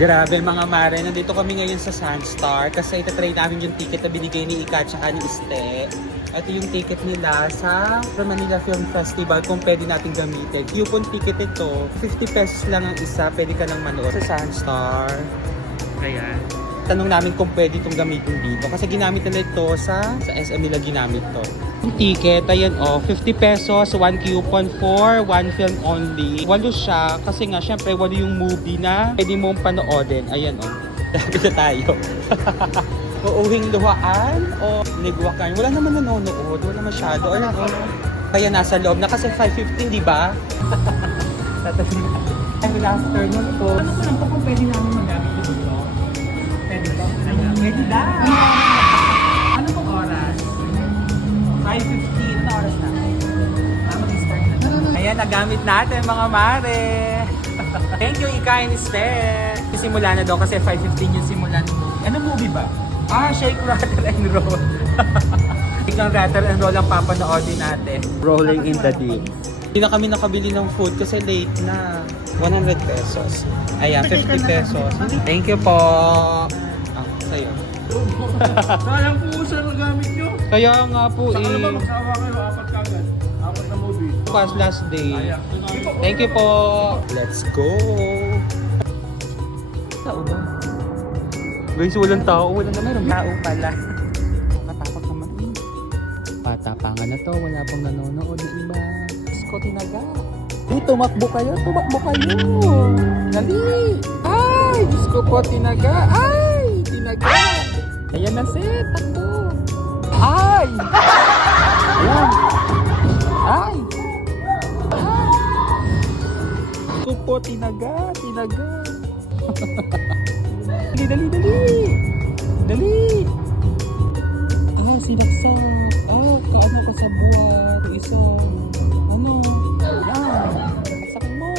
Grabe mga mare, nandito kami ngayon sa Sunstar kasi itatry namin yung ticket na binigay ni Ika at saka ni Este. Ito yung ticket nila sa Manila Film Festival kung pwede natin gamitin. Coupon ticket ito, 50 pesos lang ang isa, pwede ka nang manood sa Sunstar. Ayan. Tanong namin kung pwede itong gamitin dito kasi ginamit nila ito sa SM nila ginamit to. Yung ticket, ayan 50 pesos, 1 coupon for 1 film only. Walo siya kasi nga syempre walo yung movie na pwede mong panoodin. Ayan Sabi na tayo. Uuwing luhaan o ligwakan. Wala naman nanonood, wala masyado. Or kaya nasa loob na kasi 5:15, di ba? Tatasin natin. Good afternoon po. Ano ko lang po kung pwede namin magamit ito dito? Pwede ba? Pwede na. Ano pong oras? 5:15 na oras na. Mag-start na. Ayan, nagamit natin mga mare. Thank you, Ika and Ste. Simula na daw kasi 5:15 yung simulan mo. Anong movie ba? Shake, Rattle, and Roll. Ikang Rattle and Roll ang papanoodin natin. Rolling in the Deep. Hindi na kami nakabili ng food kasi late na. 100 pesos. Ayan, 50 pesos. Thank you po. Sa'yo. Sayang po sir ang gamit nyo. Kaya nga po Saka naman magsawa kayo, 4 kagad. 4 na movie. Bukas last day. Thank you po. Let's go. Tao ba? Guys, walang tao. Wala na meron. Tao pala. Nakatakot naman. Patapangan na to. Wala pong nanonood na iba. Isko tinaga. Tumakbo kayo. Tumakbo kayo. Dali. Ay, Diyos ko po tinaga. Ay, tinaga. Ayan na set. Takbo. Ay. Ayan. Ay. Diyos ko po tinaga. Tinaga. Dali. Dali. Sinaksak. Kaano ka sa buwan. Isa. Ano? Yan. Saksakin mo.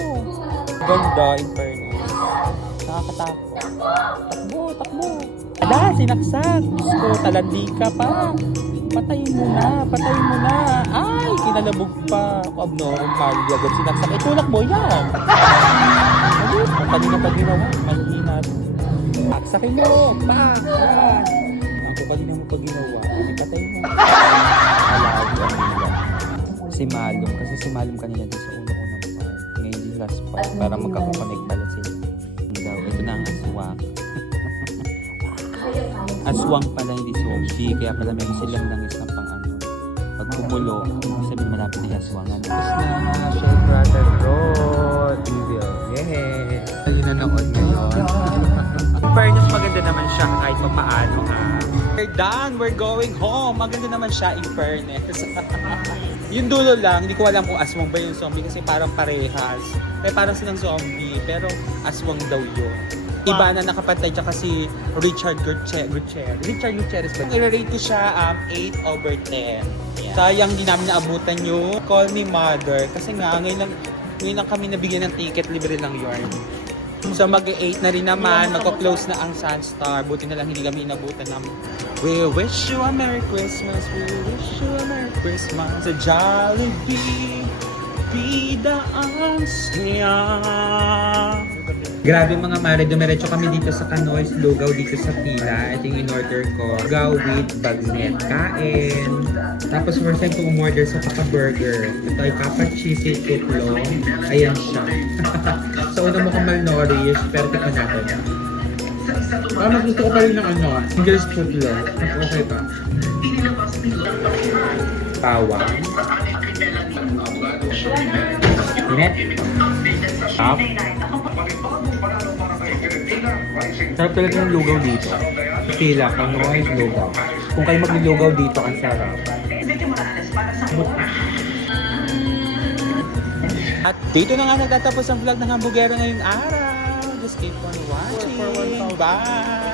Ganda, in fairness. Nakakatakot. Takbo. Sinaksak. Diyos ko, talandi ka pa. Patayin mo na. Ay, kinalabog pa. Ako abnormal. Agad sinaksak. Tulak mo yan. Ang kanina pa ginawa. Mahihina. Saksakin mo. Yan. Ako kanina mo pa ginawa. Patay mo. Si Malum. Kasi si Malum kanina din sa unang-unang part. Ngayon din last part. Para magkakukonect pala sila. Ito na ang aswang. Aswang pala hindi zombie. Kaya pala meron silang langis na pang ano. Pag kumulo, sabihin malapit na yung aswangan. Tapos na, Shake, Rattle, Roll, Evil. Yes! Ayun na noon ngayon. In fairness, maganda naman siya kahit papaano ha. We're done! We're going home! Maganda naman siya in fairness. Yung dulo lang, hindi ko alam kung aswang ba yung zombie kasi parang parehas. Parang silang zombie, pero aswang daw yun. Iba na nakapatay tsaka si Richard Gutierrez ba? I-rate ko siya 8/10. Yeah. Sayang di namin naabutan yung Call Me Mother. Kasi nga, ngayon lang kami nabigyan ng ticket, libre lang yun. So mag-8 na rin naman, mag-close na ang Sunstar. Buti na lang hindi kami inabutan ng We wish you a Merry Christmas, we wish you a Merry Christmas. Sa Jollibee, vida ang saya. Grabe mga mare, dumiretso kami dito sa Canoy's Lugaw dito sa pila. Ito yung in-order ko. Lugaw with bagnet. Kain. Tapos first time ko umorder sa Papa Burger. Ito ay Papa Cheesy Footlong. Ayan siya. So una mo kang malnourished, pero tikman natin. Mas gusto ko pa rin ng English footlong. Mas okay pa. Bawang. Net. Top. Sarap talaga yung lugaw dito. Pila, Canoy's Lugaw. Kung kayo maglilugaw dito, ang sarap. At dito na nga nagtatapos ang vlog ng Hambugera ngayong araw. Just keep on watching. Bye!